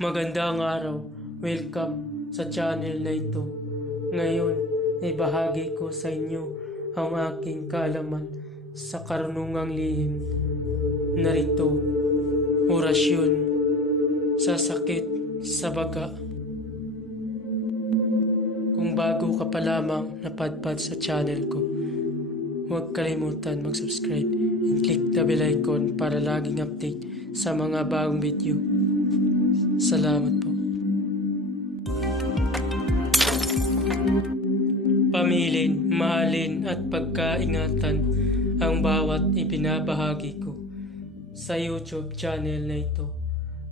Magandang araw, welcome sa channel na ito. Ngayon ay bahagi ko sa inyo ang aking kaalaman sa karunungang lihim. Narito, orasyon sa sakit sa baga. Kung bago ka pa lamang napadpad sa channel ko, huwag kalimutan mag-subscribe and click the bell icon para laging update sa mga bagong video. Salamat po. Pamilin, mahalin at pagkaingatan ang bawat ibinabahagi ko sa YouTube channel na ito.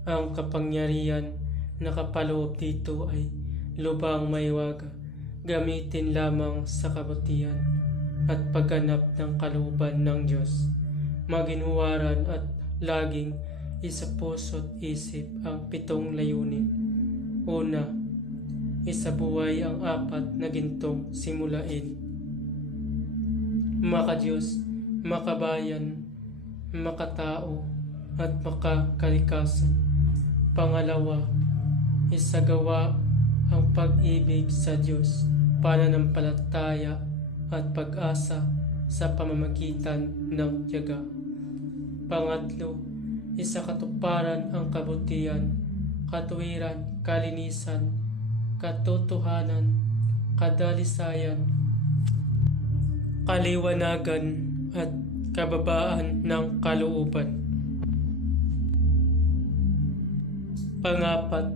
Ang kapangyarihan na kapaloob dito ay lubang maiwaga. Gamitin lamang sa kabutihan at pagganap ng kalooban ng Diyos. Maginhuwaran at laging isa puso't isip ang 7 layunin. Una, isabuhay ang 4 na gintong simulain. Makadiyos, makabayan, makatao, at makakalikasan. Pangalawa, isagawa ang pag-ibig sa Diyos, pananampalataya at pag-asa sa pamamagitan ng tiyaga. Pangatlo, isakatuparan ang kabutihan, katuwiran, kalinisan, katotohanan, kadalisayan, kaliwanagan at kababaan ng kalooban. Pangapat,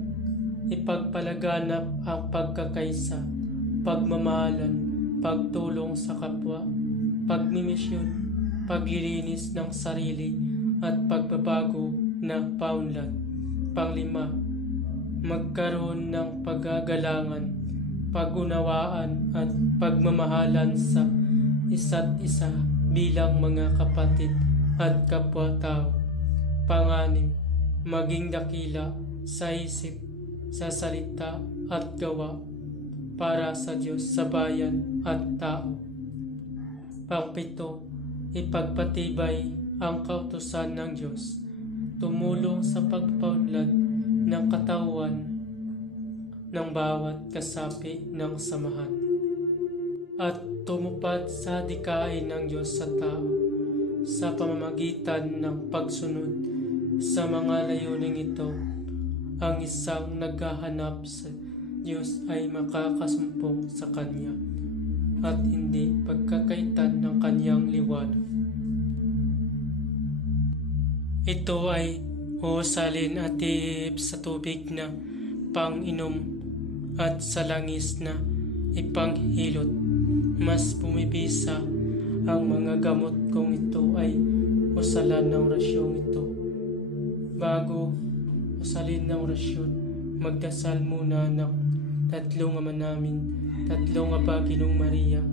ipagpalaganap ang pagkakaisa, pagmamahalan, pagtulong sa kapwa, pagmimisyon, paglilinis ng sarili at pagbabago na paunlad. Panglima, magkaroon ng pagagalangan, pagunawaan at pagmamahalan sa isa't isa bilang mga kapatid at kapwa-tao. Panganim, maging dakila sa isip, sa salita at gawa para sa Diyos, sa bayan at tao. Pangpito, ipagpatibay ang kautusan ng Diyos, tumulong sa pagpaunlad ng katawan ng bawat kasapi ng samahan, at tumupad sa dikain ng Diyos sa tao sa pamamagitan ng pagsunod sa mga layuning ito. Ang isang naghahanap sa Diyos ay makakasumpong sa Kanya at hindi pagkakaitan ng Kanyang liwanag. Ito ay husalin at iip sa tubig na pang-inom at sa langis na ipanghilot. Mas bumibisa ang mga gamot kung ito ay usalan ng orasyong ito. Bago usalin ng orasyon, magdasal muna ng 3 Ama Namin, 3 Aba Ginong Maria,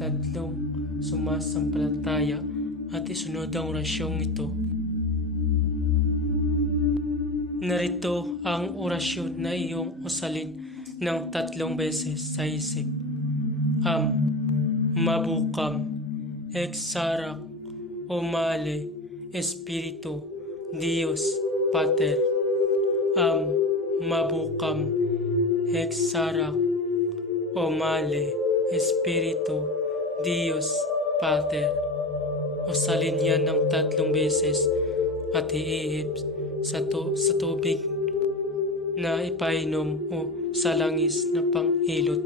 3 sumasampalataya at isunod ang orasyong ito. Narito ang orasyon na iyong usalin ng 3 beses sa isip. Mabukam, Exarak, Omale, Espiritu, Dios, Pater. Mabukam, Exarak, Omale, Espiritu, Dios, Pater. Usalin yan ng 3 beses at iihip sa tubig na ipainom o sa langis na panghilot.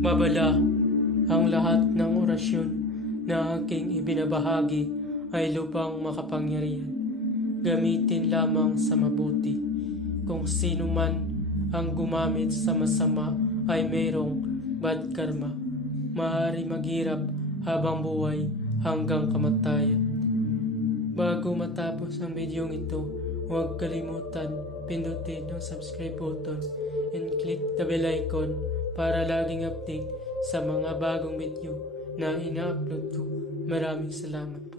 Babala, ang lahat ng orasyon na aking ibinabahagi ay lubang makapangyarihan. Gamitin lamang sa mabuti. Kung sino man ang gumamit sa masama ay mayroong bad karma. Maaari maghirap habang buhay hanggang kamatayan. Bago matapos ang video ito, huwag kalimutan pindutin ang subscribe button and click the bell icon para laging update sa mga bagong video na ina-upload ko. Maraming salamat.